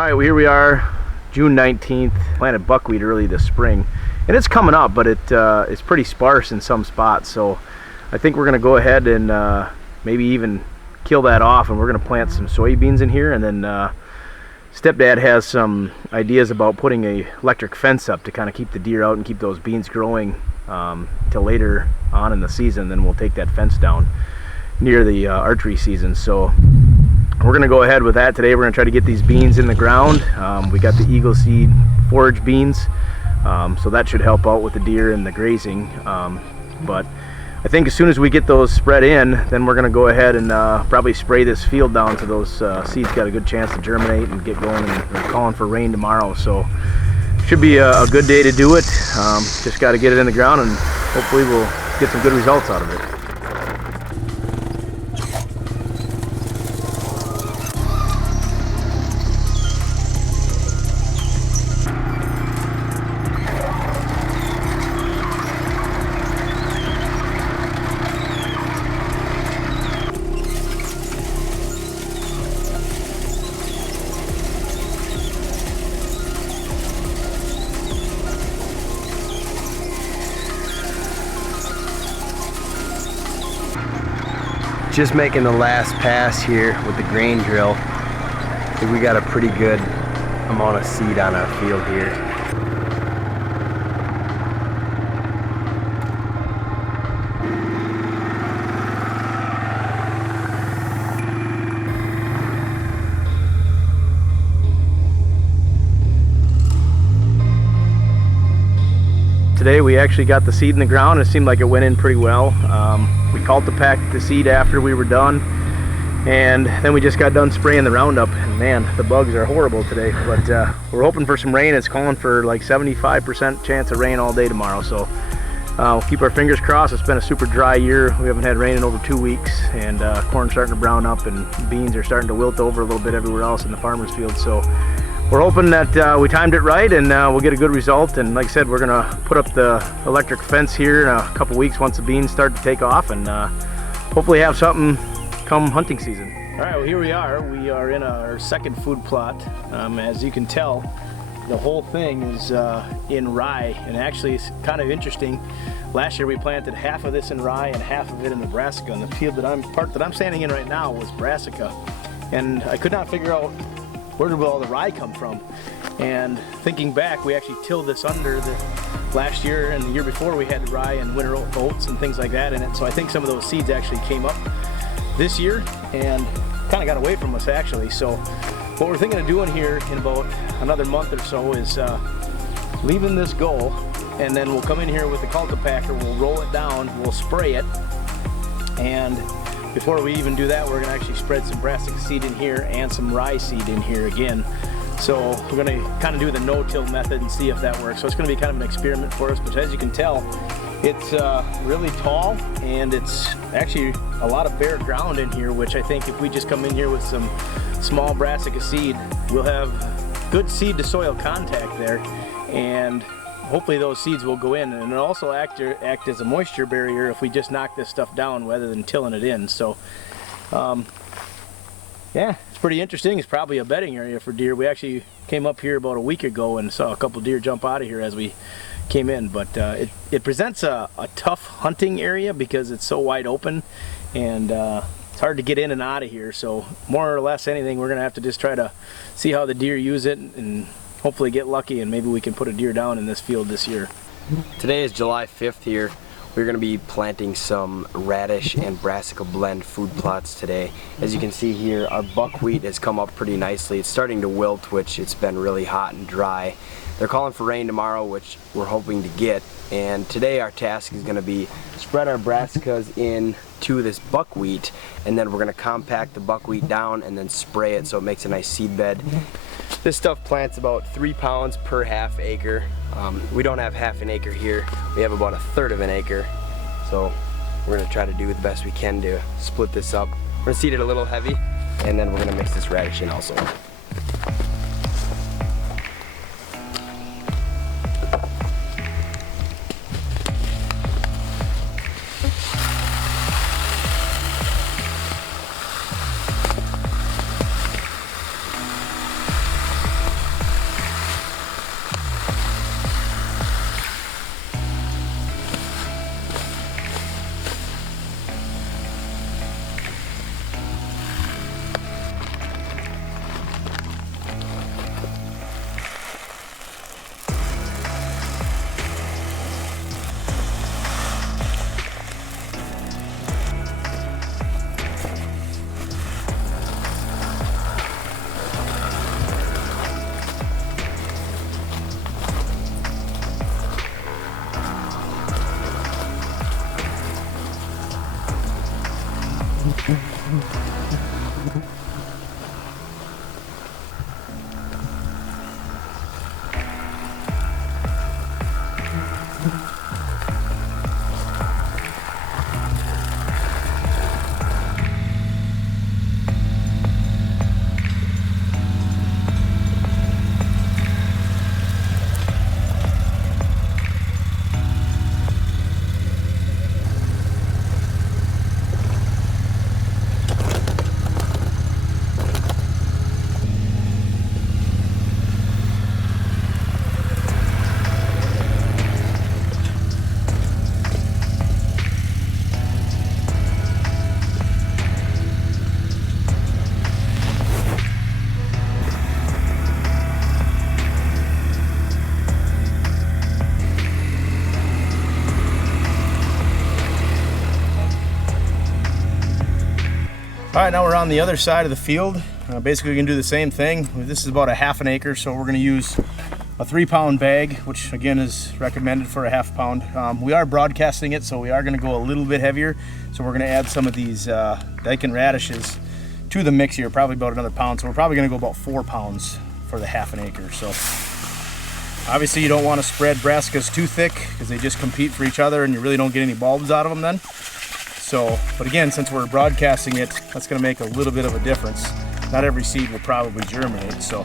Alright, well, here we are, June 19th. Planted buckwheat early this spring. And it's coming up, but it's pretty sparse in some spots. So I think we're going to go ahead and maybe even kill that off. And we're going to plant some soybeans in here. And then Stepdad has some ideas about putting a electric fence up to kind of keep the deer out and keep those beans growing till later on in the season. Then we'll take that fence down near the archery season. So we're going to go ahead with that today. We're going to try to get these beans in the ground. We got the Eagle Seed forage beans, so that should help out with the deer and the grazing. But I think as soon as we get those spread in, then we're going to go ahead and probably spray this field down so those seeds got a good chance to germinate and get going. And we're calling for rain tomorrow, so should be a good day to do it. Just got to get it in the ground, and hopefully we'll get some good results out of it. Just making the last pass here with the grain drill. I think we got a pretty good amount of seed on our field here. Today we actually got the seed in the ground. It seemed like it went in pretty well. We cultipacked the seed after we were done, and then we just got done spraying the Roundup, and man, the bugs are horrible today. But we're hoping for some rain. It's calling for like 75% chance of rain all day tomorrow, so we'll keep our fingers crossed. It's been a super dry year. We haven't had rain in over 2 weeks, and corn's starting to brown up and beans are starting to wilt over a little bit everywhere else in the farmer's field. So we're hoping that we timed it right and we'll get a good result. And like I said, we're gonna put up the electric fence here in a couple weeks once the beans start to take off, and hopefully have something come hunting season. All right, well, here we are. We are in our second food plot. As you can tell, the whole thing is in rye, and actually it's kind of interesting. Last year we planted half of this in rye and half of it in the brassica, and the field part that I'm standing in right now was brassica, and I could not figure out where did all the rye come from. And thinking back, we actually tilled this under the last year, and the year before we had rye and winter oats and things like that in it. So I think some of those seeds actually came up this year and kind of got away from us actually. So what we're thinking of doing here in about another month or so is leaving this go, and then we'll come in here with the cultipacker, we'll roll it down, we'll spray it, and before we even do that, we're going to actually spread some brassica seed in here and some rye seed in here again. So we're going to kind of do the no-till method and see if that works. So it's going to be kind of an experiment for us, but as you can tell, it's really tall, and it's actually a lot of bare ground in here, which I think if we just come in here with some small brassica seed, we'll have good seed to soil contact there, and hopefully those seeds will go in, and it'll also act as a moisture barrier if we just knock this stuff down rather than tilling it in. So yeah, it's pretty interesting. It's probably a bedding area for deer. We actually came up here about a week ago and saw a couple deer jump out of here as we came in, but it presents a tough hunting area because it's so wide open, and it's hard to get in and out of here. So more or less anything, we're gonna have to just try to see how the deer use it and hopefully get lucky, and maybe we can put a deer down in this field this year. Today is July 5th here. We're going to be planting some radish and brassica blend food plots today. As you can see here, our buckwheat has come up pretty nicely. It's starting to wilt, which it's been really hot and dry. They're calling for rain tomorrow, which we're hoping to get. And today our task is going to be spread our brassicas in to this buckwheat, and then we're going to compact the buckwheat down and then spray it so it makes a nice seed bed. This stuff plants about 3 pounds per half acre. We don't have half an acre here. We have about 1/3 of an acre. So we're going to try to do the best we can to split this up. We're going to seed it a little heavy, and then we're going to mix this radish in also. All right, now we're on the other side of the field. Basically, we can do the same thing. This is about a half an acre, so we're going to use a 3-pound bag, which again is recommended for a half pound. We are broadcasting it, so we are going to go a little bit heavier. So we're going to add some of these daikon radishes to the mix here, probably about another pound. So we're probably going to go about 4 pounds for the half an acre. So obviously, you don't want to spread brassicas too thick because they just compete for each other, and you really don't get any bulbs out of them then. So, but again, since we're broadcasting it, that's going to make a little bit of a difference. Not every seed will probably germinate, so.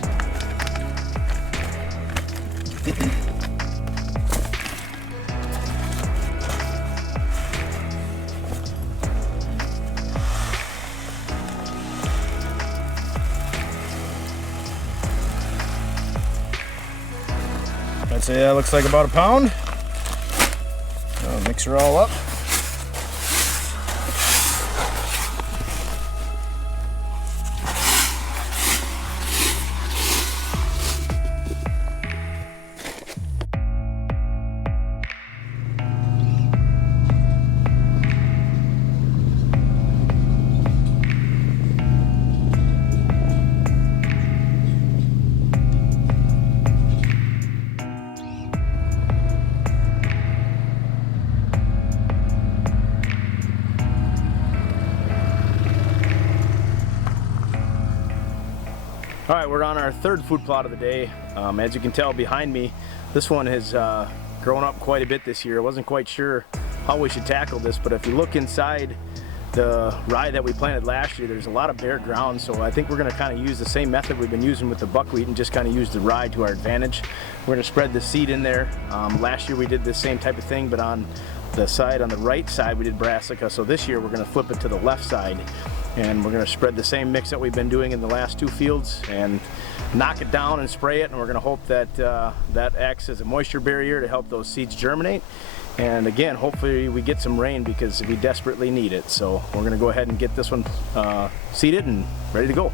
I'd say that looks like about a pound. I'll mix her all up. All right, we're on our third food plot of the day. As you can tell behind me, this one has grown up quite a bit this year. I wasn't quite sure how we should tackle this, but if you look inside the rye that we planted last year, there's a lot of bare ground, so I think we're going to kind of use the same method we've been using with the buckwheat and just kind of use the rye to our advantage. We're going to spread the seed in there. Last year we did the same type of thing, but on the side, on the right side, we did brassica, so this year we're going to flip it to the left side. And we're going to spread the same mix that we've been doing in the last 2 fields and knock it down and spray it, and we're going to hope that that acts as a moisture barrier to help those seeds germinate. And again, hopefully we get some rain because we desperately need it. So we're going to go ahead and get this one seeded and ready to go.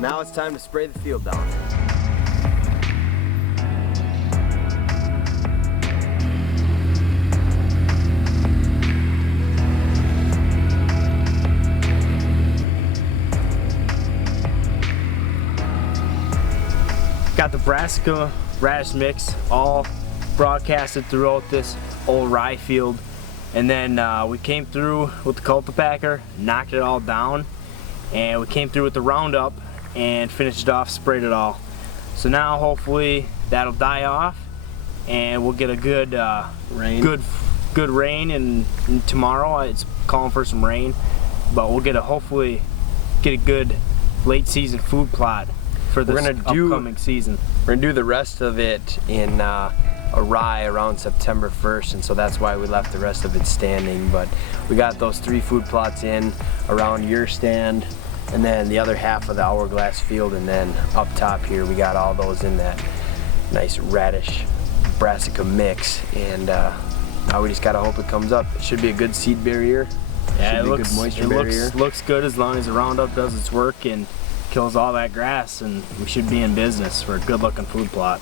Now it's time to spray the field down. Got the brassica radish mix all broadcasted throughout this old rye field. And then we came through with the cultipacker, knocked it all down, and we came through with the roundup and finished it off, sprayed it all. So now hopefully that'll die off and we'll get a good good rain, and tomorrow it's calling for some rain, but we'll hopefully get a good late season food plot for this upcoming season. We're gonna do the rest of it in a rye around September 1st, and so that's why we left the rest of it standing. But we got those 3 food plots in around your stand, and then the other half of the hourglass field, and then up top here we got all those in that nice radish brassica mix. And now we just gotta hope it comes up. It should be a good seed barrier. Yeah, it looks good as long as the Roundup does its work and kills all that grass, and we should be in business for a good looking food plot.